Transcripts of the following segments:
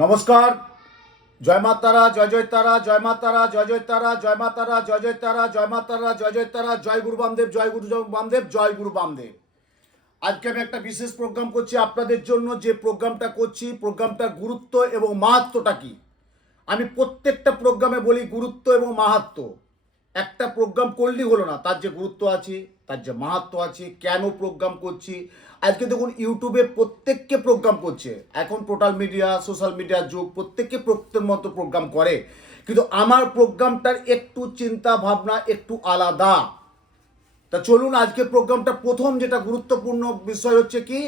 নমস্কার। জয় মা তারা, জয় জয় তারা, জয় মা তারা, জয় জয় তারা, জয় মা তারা, জয় জয় তারা, জয় মা তারা, জয় জয় তারা, জয় গুরু বামদেব, জয় গুরু বামদেব, জয় গুরু বামদেব। আজকে আমি একটা বিশেষ প্রোগ্রাম করছি আপনাদের জন্য। যে প্রোগ্রামটা করছি, প্রোগ্রামটার গুরুত্ব এবং মাহাত্ম্যটা কি। আমি প্রত্যেকটা প্রোগ্রামে বলি গুরুত্ব এবং মাহাত্ম্য। একটা প্রোগ্রাম করলেই হলো না, তার যে গুরুত্ব আছে, তার যে মাহাত্ম্য আছে, কেন প্রোগ্রাম করছি। আজকে দেখুন ইউটিউবে প্রত্যেককে প্রোগ্রাম করছে, এখন টোটাল মিডিয়া সোশ্যাল মিডিয়ার যুগ, প্রত্যেককে প্রত্যেক মতো প্রোগ্রাম করে, কিন্তু আমার প্রোগ্রামটার একটু চিন্তা ভাবনা একটু আলাদা। তা চলুন আজকে প্রোগ্রামটা প্রথম যেটা গুরুত্বপূর্ণ বিষয় হচ্ছে কি,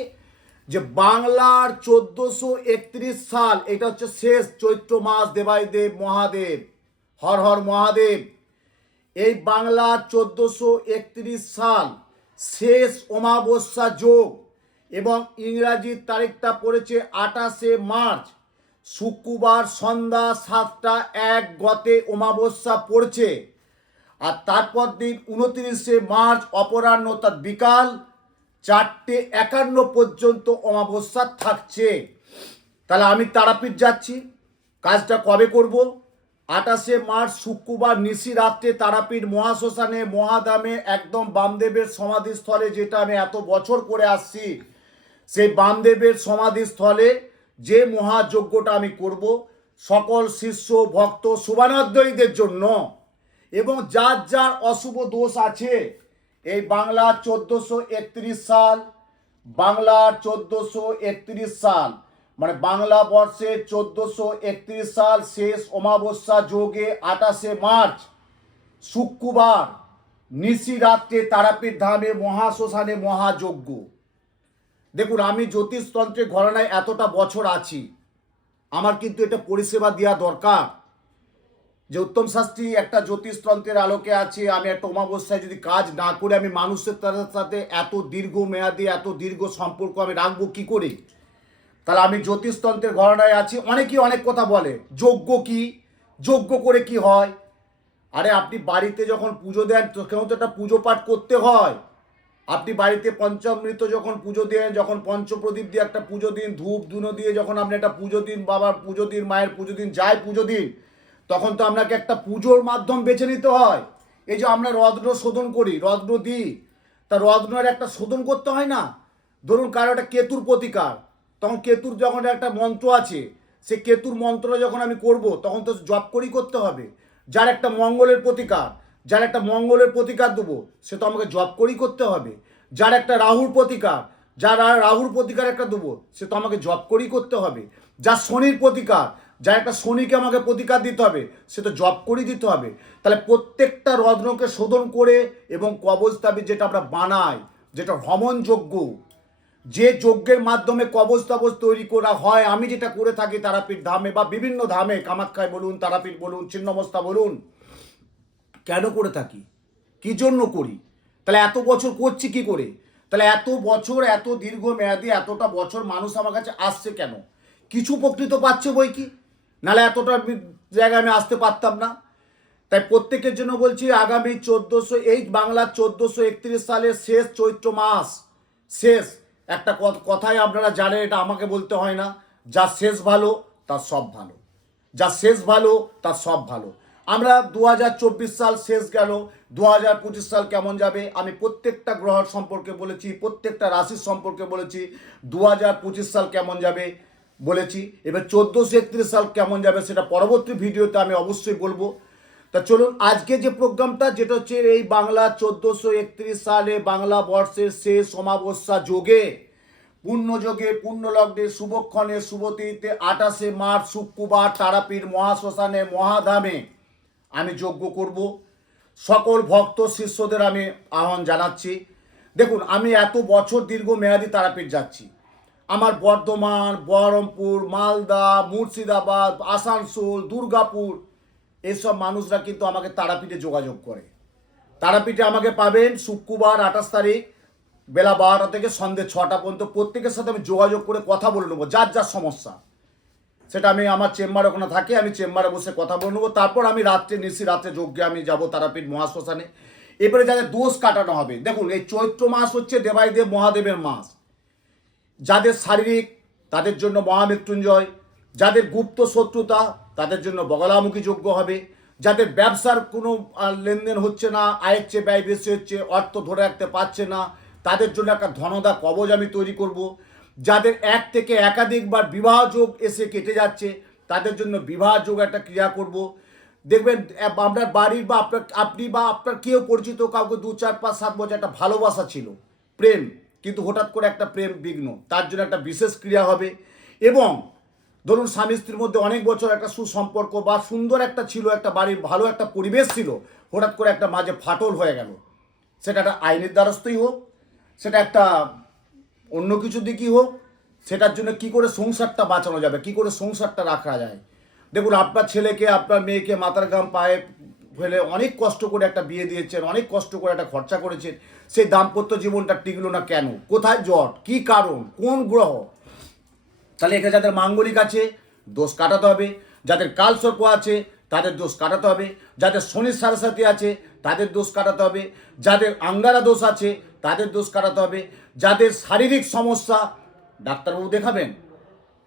যে বাংলার 1431 সাল, এটা হচ্ছে শেষ চৈত্র মাস, দেবাইদেব মহাদেব, হর হর মহাদেব। এই বাংলার 1431 সাল শেষ অমাবস্যা যোগ, এবং ইংরাজির তারিখটা পড়েছে 28শে মার্চ, শুক্রবার সন্ধ্যা 7টা 1 গতে অমাবস্যা পড়ছে। আর তারপর দিন 29শে মার্চ অপরাহ্ন অর্থাৎ বিকাল 4টে 51 পর্যন্ত অমাবস্যা থাকছে। তাহলে আমি তারাপীঠ যাচ্ছি, কাজটা কবে করব? 28শে মার্চ শুক্রবার নিশি রাত্রে তারাপীঠ মহাশ্মশানে মহাধামে একদম বামদেবের সমাধিস্থলে, যেটা আমি এত বছর করে আসছি, সেই বামদেবের সমাধিস্থলে যে মহাযজ্ঞটা আমি করব সকল শিষ্য ভক্ত শুভানুধ্যায়ীদের জন্য, এবং যার যার অশুভ দোষ আছে, এই বাংলার 1431 সাল, বাংলার 1431 সাল মানে বাংলা বর্ষের 1431 সাল শেষ অমাবস্যা যোগে 28শে মার্চ শুক্রবার নিশি রাত্রে তারাপীঠ ধামে মহাশ্মশানে মহাযজ্ঞ। দেখুন আমি জ্যোতিষতন্ত্রের ঘরানায় এতটা বছর আছি, আমার কিন্তু এটা পরিষেবা দেওয়া দরকার। যে উত্তম শাস্ত্রী একটা জ্যোতিষতন্ত্রের আলোকে আছে, আমি একটা অমাবস্যায় যদি কাজ না করে আমি মানুষের সাথে এত দীর্ঘ মেয়াদী এত দীর্ঘ সম্পর্ক আমি রাখবো কি করে? তাহলে আমি জ্যোতিষতন্ত্রের ঘরানায় আছি। অনেকেই অনেক কথা বলে, যজ্ঞ কি, যজ্ঞ করে কি হয়? আরে আপনি বাড়িতে যখন পুজো দেন তখন তো একটা পুজো পাঠ করতে হয়। আপনি বাড়িতে পঞ্চামৃত যখন পুজো দেন, যখন পঞ্চপ্রদীপ দিয়ে একটা পুজো দিন, ধূপ ধুনো দিয়ে যখন আপনি একটা পুজো দিন, বাবার পুজো দিন, মায়ের পুজো দিন, যাই পুজো দিন, তখন তো আপনাকে একটা পুজোর মাধ্যম বেছে নিতে হয়। এই যে আমরা রত্ন শোধন করি, রত্ন দিই, তা রত্নের একটা শোধন করতে হয় না? ধরুন কারো একটা কেতুর প্রতিকার, তখন কেতুর যখন একটা মন্ত্র আছে, সে কেতুর মন্ত্রটা যখন আমি করব তখন তো জপ করেই করতে হবে। যার একটা মঙ্গলের প্রতিকার, যার একটা মঙ্গলের প্রতিকার দেবো, সে তো আমাকে জপ করেই করতে হবে। যার একটা রাহুর প্রতিকার, যার রাহুর প্রতিকার একটা দেবো, সে তো আমাকে জপ করেই করতে হবে। যার শনির প্রতিকার, যার একটা শনিকে আমাকে প্রতিকার দিতে হবে, সে তো জপ করেই দিতে হবে। তাহলে প্রত্যেকটা রত্নকে শোধন করে, এবং কবচ তাবিজ যেটা আমরা বানাই, যেটা ভ্রমণযোগ্য, যে যজ্ঞের মাধ্যমে কবচ তাবজ তৈরি করা হয়, আমি যেটা করে থাকি তারাপীঠ ধামে বা বিভিন্ন ধামে, কামাখ্যায় বলুন, তারাপীঠ বলুন, ছিন্নমস্তা বলুন, কেন করে থাকি, কি জন্য করি? তাহলে এত বছর করছি কি করে? তাহলে এত বছর এত দীর্ঘ মেয়াদি এতটা বছর মানুষ আমার কাছে আসছে কেন? কিছু উপকৃত পাচ্ছে বই কি, নাহলে এতটা জায়গায় আমি আসতে পারতাম না। তাই প্রত্যেকের জন্য বলছি, আগামী 1400 এই বাংলার 1431 সালের শেষ চৈত্র মাস শেষ, একটা কথাই আপনারা জানেন, এটা আমাকে বলতে হয় না, যা শেষ ভালো তার সব ভালো, যা শেষ ভালো তার সব ভালো। আমরা 2024 সাল শেষ গেল, 2025 সাল কেমন যাবে আমি প্রত্যেকটা গ্রহ সম্পর্কে বলেছি, প্রত্যেকটা রাশির সম্পর্কে বলেছি। 2025 সাল কেমন যাবে বলেছি, এবার 1431 সাল কেমন যাবে সেটা পরবর্তী ভিডিওতে আমি অবশ্যই বলবো। তা চলুন আজকে যে প্রোগ্রামটা, যেটা হচ্ছে এই বাংলা 1431 সালে বাংলা বর্ষের শেষ অমাবস্যা যোগে, পূর্ণযোগে পূর্ণলগ্নে শুভক্ষণে শুভতিথিতে 28শে মার্চ শুক্রবার তারাপীঠ মহাশ্মশানে মহাধামে আমি যজ্ঞ করব। সকল ভক্ত শিষ্যদের আমি আহ্বান জানাচ্ছি। দেখুন আমি এত বছর দীর্ঘ মেয়াদি তারাপীঠ যাচ্ছি, আমার বর্ধমান, বহরমপুর, মালদা, মুর্শিদাবাদ, আসানসোল, দুর্গাপুর, এইসব মানুষরা কিন্তু আমাকে তারাপীঠে যোগাযোগ করে। তারাপীঠে আমাকে পাবেন শুক্রবার 28 তারিখ বেলা 12টা থেকে সন্ধ্যে 6টা পর্যন্ত। প্রত্যেকের সাথে আমি যোগাযোগ করে কথা বলে নেবো, যার যার সমস্যা সেটা আমি আমার চেম্বারে ওখানে থাকি, আমি চেম্বারে বসে কথা বলে নেবো। তারপর আমি রাত্রে নিশি রাত্রে যজ্ঞে আমি যাব তারাপীঠ মহাশ্মশানে। এবারে যাদের দোষ কাটানো হবে, দেখুন এই চৈত্র মাস হচ্ছে দেবাইদেব মহাদেবের মাস। যাদের শারীরিক, তাদের জন্য মহামৃত্যুঞ্জয়, যাদের গুপ্ত শত্রুতা তাদের জন্য বগলামুখী যোগ্য হবে। যাদের ব্যবসার কোনো লেনদেন হচ্ছে না, আয়ের চেয়ে ব্যয় বেশি হচ্ছে, অর্থ ধরে রাখতে পারছে না, তাদের জন্য একটা ধনদা কবজ আমি তৈরি করব। যাদের এক থেকে একাধিকবার বিবাহ যোগ এসে কেটে যাচ্ছে তাদের জন্য বিবাহ যোগ একটা ক্রিয়া করব। দেখবেন আপনার বাড়ির বা আপনি বা আপনার কেউ পরিচিত কাউকে 2, 4, 5, 7 বছর একটা ভালোবাসা ছিল, প্রেম, কিন্তু হঠাৎ করে একটা প্রেম বিঘ্ন, তার জন্য একটা বিশেষ ক্রিয়া হবে। এবং ধরুন স্বামী স্ত্রীর মধ্যে অনেক বছর একটা সুসম্পর্ক বা সুন্দর একটা ছিল, একটা বাড়ির ভালো একটা পরিবেশ ছিল, হঠাৎ করে একটা মাঝে ফাটল হয়ে গেল, সেটা একটা আইনের দ্বারস্থই হোক, সেটা একটা অন্য কিছু দিকই হোক, সেটার জন্য কি করে সংসারটা বাঁচানো যাবে, কি করে সংসারটা রাখা যায়। দেখুন আপনার ছেলেকে আপনার মেয়েকে মাথার ঘাম পায়ে ফেলে অনেক কষ্ট করে একটা বিয়ে দিয়েছেন, অনেক কষ্ট করে একটা খরচা করেছেন, সেই দাম্পত্য জীবনটা টিকলো না কেন, কোথায় জট, কি কারণ, কোন গ্রহ। তাহলে এখানে যাদের মাঙ্গলিক আছে দোষ কাটাতে হবে, যাদের কালসর্প আছে তাদের দোষ কাটাতে হবে, যাদের শনির সারসাথী আছে তাদের দোষ কাটাতে হবে, যাদের আঙ্গারা দোষ আছে তাদের দোষ কাটাতে হবে, যাদের শারীরিক সমস্যা ডাক্তারবাবু দেখাবেন,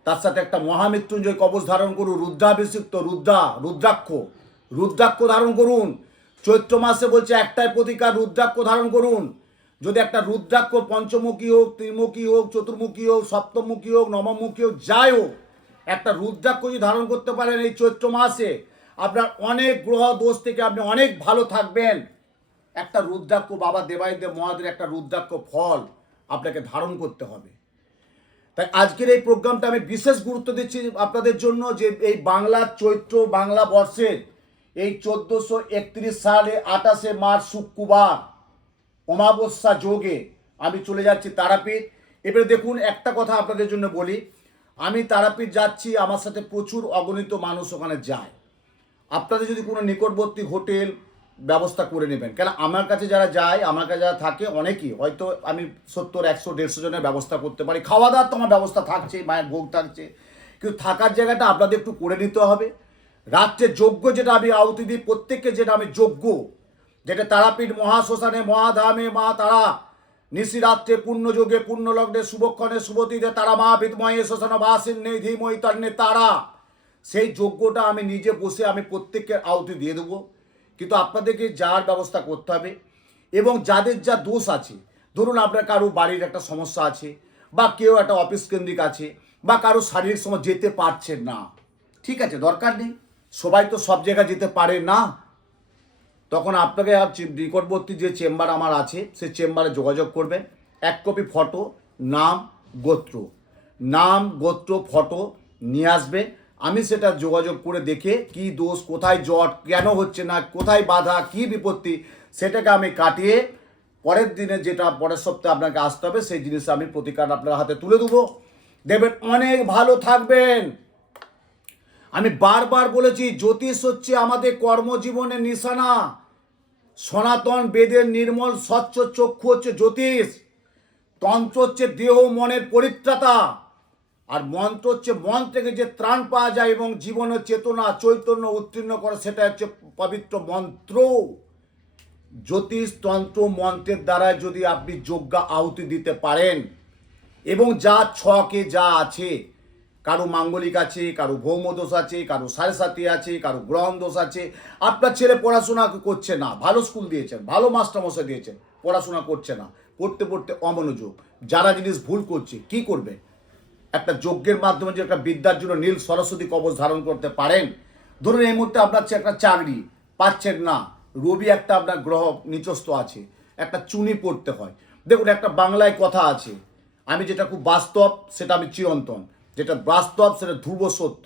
তার সাথে একটা মহামৃত্যুঞ্জয় কবচ ধারণ করুন, রুদ্রাভিষিক্ত রুদ্রাক্ষ ধারণ করুন। চৈত্র মাসে বলছে একটাই প্রতিকার, রুদ্রাক্ষ ধারণ করুন। যদি একটা রুদ্রাক্ষ পঞ্চমুখী হোক, ত্রিমুখী হোক, চতুর্মুখী হোক, সপ্তমুখী হোক, নবমুখী হোক, যাই হোক, একটা রুদ্রাক্ষ যদি ধারণ করতে পারেন এই চৈত্র মাসে, আপনার অনেক গ্রহ দোষ থেকে আপনি অনেক ভালো থাকবেন। একটা রুদ্রাক্ষ বাবা দেবাইদেব মহাদেব একটা রুদ্রাক্ষ ফল আপনাকে ধারণ করতে হবে। তাই আজকের এই প্রোগ্রামটা আমি বিশেষ গুরুত্ব দিচ্ছি আপনাদের জন্য, যে এই বাংলার চৈত্র বাংলা বর্ষের এই 1431 সালে 28শে মার্চ শুক্রবার অমাবস্যা যোগে আমি চলে যাচ্ছি তারাপীঠ। এবারে দেখুন একটা কথা আপনাদের জন্য বলি, আমি তারাপীঠ যাচ্ছি, আমার সাথে প্রচুর অগণিত মানুষ ওখানে যায়। আপনাদের যদি কোনো নিকটবর্তী হোটেল ব্যবস্থা করে নেবেন, কেন আমার কাছে যারা যায়, আমার কাছে যারা থাকে অনেকেই, হয়তো আমি 70, 100, 150 জনের ব্যবস্থা করতে পারি, খাওয়া দাওয়ার তো আমার ব্যবস্থা থাকছে, মায়ের ভোগ থাকছে, কিন্তু থাকার জায়গাটা আপনাদের একটু করে নিতে হবে। রাত্রে যজ্ঞ যেটা আমি আহুতি দিই প্রত্যেককে, যেটা আমি যজ্ঞ, যেটা তারাপীঠ মহাশ্মশানে মহাধামে মা তারা নিশিরাত্রে পূর্ণযোগে পূর্ণলগ্নে শুভক্ষণে শুভতিতে তারা মা বিদ্ময়ে শ্মশান বাসিন্নে ধীময়ী তন্নে তারা, সেই যজ্ঞটা আমি নিজে বসে আমি প্রত্যেককে আহুতি দিয়ে দেবো। কিন্তু আপনাদেরকে যার ব্যবস্থা করতে হবে। এবং যাদের যা দোষ আছে, ধরুন আপনার কারো বাড়ির একটা সমস্যা আছে, বা কেউ একটা অফিস কেন্দ্রিক আছে, বা কারো শারীরিক সমস্যা যেতে পারছে না, ঠিক আছে, দরকার নেই, সবাই তো সব জায়গায় যেতে পারে না, তখন আপনাকে নিকটবর্তী যে চেম্বার আমার আছে সেই চেম্বারে যোগাযোগ করবেন। 1 কপি ফটো, নাম গোত্র ফটো নিয়ে আসবে, আমি সেটা যোগাযোগ করে দেখে কি দোষ, কোথায় জট, কেন হচ্ছে না, কোথায় বাধা, কি বিপত্তি, সেটাকে আমি কাটিয়ে পরের দিনে, যেটা পরের সপ্তাহে আপনাকে আসতে হবে, সেই জিনিস আমি প্রতিকার আপনার হাতে তুলে দেবো। দেখবেন অনেক ভালো থাকবেন। আমি বারবার বলেছি, জ্যোতিষ হচ্ছে আমাদের কর্মজীবনের নিশানা। সনাতন বেদের নির্মল স্বচ্ছ চক্ষু হচ্ছে জ্যোতিষ, তন্ত্র হচ্ছে দেহ মনের পরিত্রাতা, আর মন্ত্র হচ্ছে মন থেকে যে ত্রাণ পাওয়া যায় এবং জীবনের চেতনা চৈতন্য উত্তীর্ণ করে, সেটা হচ্ছে পবিত্র মন্ত্র। জ্যোতিষ তন্ত্র মন্ত্রের দ্বারা যদি আপনি যজ্ঞ আহুতি দিতে পারেন, এবং যা ছকে যা আছে, কারো মাঙ্গলিক আছে, কারো ভৌম দোষ আছে, কারো সাড়ে আছে, কারো গ্রহণ দোষ আছে, আপনার ছেলে পড়াশোনা করছে না, ভালো স্কুল দিয়েছেন, ভালো মাস্টারমশাই দিয়েছেন, পড়াশোনা করছে না, পড়তে পড়তে অমনোযোগ, যারা জিনিস ভুল করছে, কি করবে? একটা যজ্ঞের মাধ্যমে যে একটা বিদ্যার জন্য নীল সরস্বতী কবচ ধারণ করতে পারেন। ধরুন এই মুহূর্তে আপনার একটা চাকরি পাচ্ছেন না, রবি একটা আপনার গ্রহ নিচস্থ আছে, একটা চুনি পড়তে হয়। দেখুন একটা বাংলায় কথা আছে, আমি যেটা খুব বাস্তব সেটা আমি চিরন্তন, যেটা বাস্তব সেটা ধ্রুব সত্য,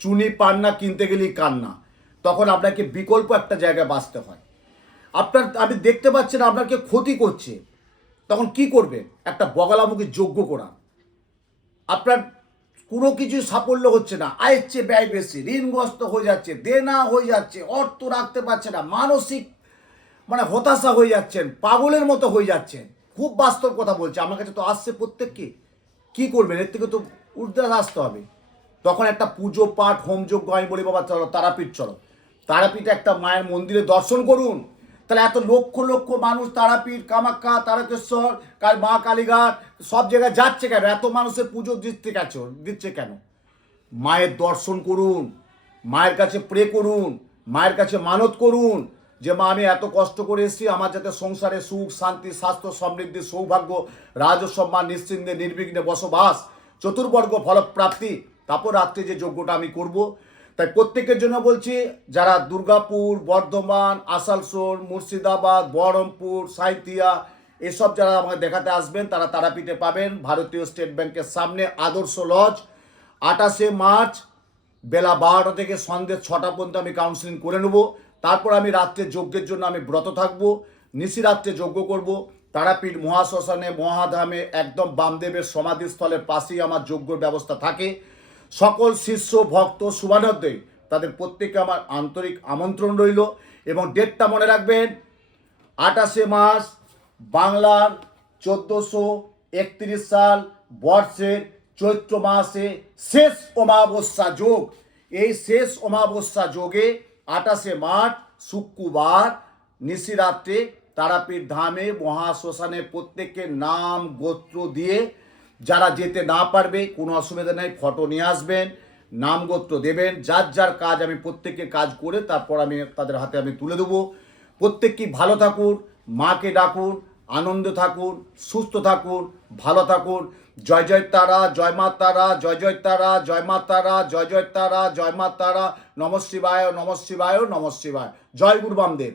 চুনি পান না কিনতে গেলেই কান্না, তখন আপনাকে বিকল্প একটা জায়গায় বাঁচতে হয়। আপনার আমি দেখতে পাচ্ছেন আপনাকে ক্ষতি করছে, তখন কি করবে? একটা বগলামুখী যজ্ঞ করা, আপনার কোনো কিছু সাফল্য হচ্ছে না, আয়ের চেয়ে ব্যয় বেশি, ঋণগ্রস্ত হয়ে যাচ্ছে, দেনা হয়ে যাচ্ছে, অর্থ রাখতে পারছে না, মানসিক হতাশা হয়ে যাচ্ছেন, পাগলের মতো হয়ে যাচ্ছেন, খুব বাস্তব কথা বলছে, আমার কাছে তো আসছে প্রত্যেককে, কি করবেন? এর থেকে তো ঊর্ধ্বে আসতে হবে। তখন একটা পুজো পাঠ হোমযজ্ঞ, আমি বলি বাবা চলো তারাপীঠ, চলো তারাপীঠে একটা মায়ের মন্দিরে দর্শন করুন। তাহলে এত লক্ষ লক্ষ মানুষ তারাপীঠ, কামাখ্যা, তারকেশ্বর, মা কালীঘাট সব জায়গায় যাচ্ছে কেন? এত মানুষের পুজো দিচ্ছে কেন? মায়ের দর্শন করুন, মায়ের কাছে প্রে করুন, মায়ের কাছে মানত করুন যে মা আমি এত কষ্ট করে এসেছি, আমার যাতে সংসারে সুখ শান্তি স্বাস্থ্য সমৃদ্ধি সৌভাগ্য রাজসম্মান নিশ্চিন্তে নির্বিঘ্নে বসবাস চতুর্বর্গ ফলপ্রাপ্তি। তারপর রাত্রে যে যজ্ঞটা আমি করব। তাই প্রত্যেকের জন্য বলছি, যারা দুর্গাপুর, বর্ধমান, আসানসোল, মুর্শিদাবাদ, বহরমপুর, সাঁইথিয়া এসব যারা আমাকে দেখাতে আসবেন তারা তারাপীঠে পাবেন, ভারতীয় স্টেট ব্যাংকের সামনে আদর্শ লজ। 28শে মার্চ বেলা 12টা থেকে সন্ধ্যে 6টা পর্যন্ত আমি কাউন্সিলিং করে নেব। তারপর আমি রাত্রে যজ্ঞের জন্য আমি ব্রত থাকব, নিশিরাত্রে যজ্ঞ করব। তারাপীঠ মহাশ্মশানে মহাধামে একদম বামদেবের সমাধিস্থলের পাশেই আমার যজ্ঞর ব্যবস্থা থাকে। সকল শিষ্য ভক্ত শুভানুদ্দেই তাদের প্রত্যেকে আমার আন্তরিক আমন্ত্রণ রইল। এবং ডেটটা মনে রাখবেন, 28শে মার্চ বাংলার 1431 সাল বর্ষের চৈত্র মাসে শেষ অমাবস্যা যোগ। এই শেষ অমাবস্যা যোগে 28শে মার্চ শুক্রবার নিশিরাত্রে তারাপীঠ ধামে মহাশ্মশানে প্রত্যেককে নাম গোত্র দিয়ে, যারা যেতে না পারবে কোনো অসুবিধা নেই, ফটো নিয়ে আসবেন, নাম গোত্র দেবেন, যার যার কাজ আমি প্রত্যেকের কাজ করে তারপর আমি তাদের হাতে আমি তুলে দেবো। প্রত্যেককেই ভালো থাকুন, মাকে ডাকুন, আনন্দে থাকুন, সুস্থ থাকুন, ভালো থাকুন। জয় জয় তারা, জয় মা তারা, জয় জয় তারা, জয় মা তারা, জয় জয় তারা, জয় মা তারা। নমঃ শিবায়, নমঃ শিবায়, নমঃ শিবায়। জয় গুরু বামদেব।